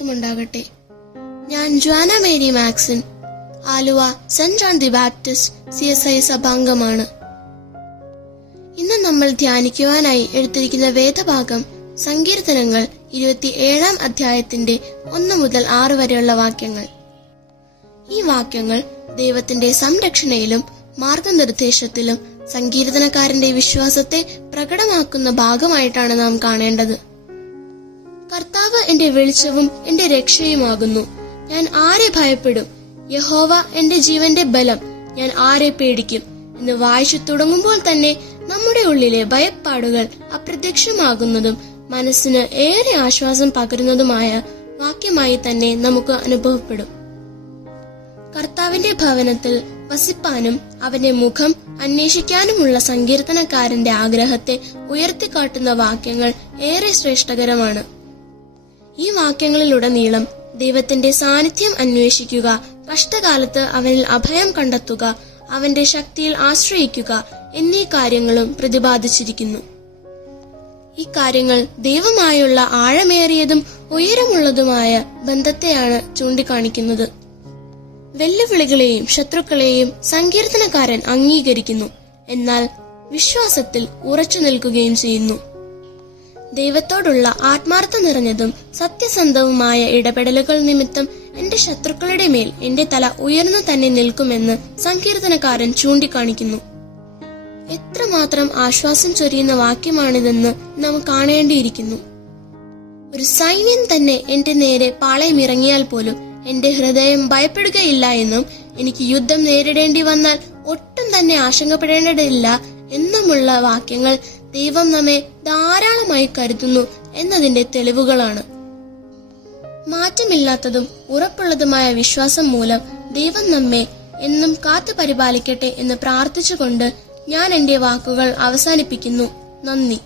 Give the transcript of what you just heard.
മഹത്വമുണ്ടാകട്ടെ. ഞാൻ Jonah Mary Maxin, Aluva saint John the Baptist CSI സഭാംഗമാണ്. ഇന്ന് നമ്മൾ ധ്യാനിക്കുവാനായി എടുത്തിരിക്കുന്ന വേദഭാഗം സങ്കീർത്തനങ്ങൾ 27 അധ്യായത്തിന്റെ 1 മുതൽ 6 വരെയുള്ള വാക്യങ്ങൾ. ഈ വാക്യങ്ങൾ ദൈവത്തിന്റെ സംരക്ഷണയിലും മാർഗനിർദ്ദേശത്തിലും സങ്കീർത്തനക്കാരന്റെ വിശ്വാസത്തെ പ്രകടമാക്കുന്ന ഭാഗമായിട്ടാണ് നാം കാണേണ്ടത്. കർത്താവ് എന്റെ വെളിച്ചവും എന്റെ രക്ഷയുമാകുന്നു. ഞാൻ ആരെ ഭയപ്പെടും? യഹോവ എന്റെ ജീവന്റെ ബലം. ഞാൻ ആരെ പേടിക്കും എന്ന് വായിച്ചു തുടങ്ങുമ്പോൾ തന്നെ നമ്മുടെ ഉള്ളിലെ ഭയപ്പാടുകൾ അപ്രത്യക്ഷമാകുന്നതും മനസ്സിന് ഏറെ ആശ്വാസം പകരുന്നതുമായ വാക്യമായി തന്നെ നമുക്ക് അനുഭവപ്പെടും. കർത്താവിന്റെ ഭവനത്തിൽ വസിപ്പാനും അവന്റെ മുഖം അന്വേഷിക്കാനുമുള്ള സങ്കീർത്തനക്കാരന്റെ ആഗ്രഹത്തെ ഉയർത്തിക്കാട്ടുന്ന വാക്യങ്ങൾ ഏറെ ശ്രേഷ്ഠകരമാണ്. ഈ വാക്യങ്ങളിലുടനീളം ദൈവത്തിന്റെ സാന്നിധ്യം അന്വേഷിക്കുക, കഷ്ടകാലത്ത് അവനിൽ അഭയം കണ്ടെത്തുക, അവന്റെ ശക്തിയിൽ ആശ്രയിക്കുക എന്നീ കാര്യങ്ങളും പ്രതിപാദിച്ചിരിക്കുന്നു. ഈ കാര്യങ്ങൾ ദൈവമായുള്ള ആഴമേറിയതും ഉയരമുള്ളതുമായ ബന്ധത്തെയാണ് ചൂണ്ടിക്കാണിക്കുന്നത്. വെല്ലുവിളികളെയും ശത്രുക്കളെയും സങ്കീർത്തനക്കാരൻ അംഗീകരിക്കുന്നു, എന്നാൽ വിശ്വാസത്തിൽ ഉറച്ചു നിൽക്കുകയും ചെയ്യുന്നു. ദൈവത്തോടുള്ള ആത്മാർത്ഥ നിറഞ്ഞതും സത്യസന്ധവുമായ ഇടപെടലുകൾ നിമിത്തം എന്റെ ശത്രുക്കളുടെ മേൽ എന്റെ തല ഉയർന്നു തന്നെ നിൽക്കുമെന്ന് സങ്കീർത്തനക്കാരൻ ചൂണ്ടിക്കാണിക്കുന്നു. എത്രമാത്രം ആശ്വാസം ചൊരിയുന്ന വാക്യമാണിതെന്ന് നാം കാണേണ്ടിയിരിക്കുന്നു. ഒരു സൈന്യം തന്നെ എന്റെ നേരെ പാളയമിറങ്ങിയാൽ പോലും എന്റെ ഹൃദയം ഭയപ്പെടുകയില്ല എന്നും എനിക്ക് യുദ്ധം നേരിടേണ്ടി വന്നാൽ ഒട്ടും തന്നെ ആശങ്കപ്പെടേണ്ടതില്ല എന്നുമുള്ള വാക്യങ്ങൾ ദൈവം നമ്മെ ധാരാളമായി കരുതുന്നു എന്നതിന്റെ തെളിവുകളാണ്. മാറ്റമില്ലാത്തതും ഉറപ്പുള്ളതുമായ വിശ്വാസം മൂലം ദൈവം നമ്മെ എന്നും കാത്തു പരിപാലിക്കട്ടെ എന്ന് പ്രാർത്ഥിച്ചുകൊണ്ട് ഞാൻ എന്റെ വാക്കുകൾ അവസാനിപ്പിക്കുന്നു. നന്ദി.